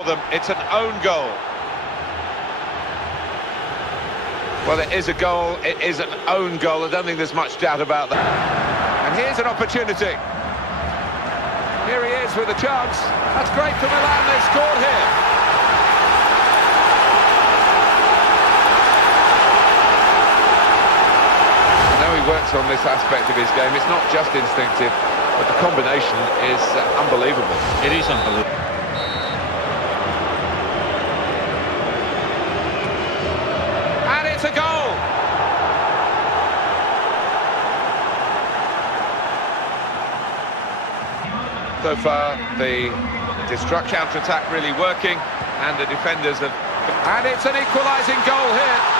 It's an own goal. Well, it is a goal, it is an own goal. I don't think there's much doubt about that. And here's an opportunity. Here he is with a chance. That's great for Milan, they scored here. I know he works on this aspect of his game. It's not just instinctive, but the combination is unbelievable. It is unbelievable. It's a goal! So far, the destruction counter-attack really working, and the defenders have... And it's an equalising goal here.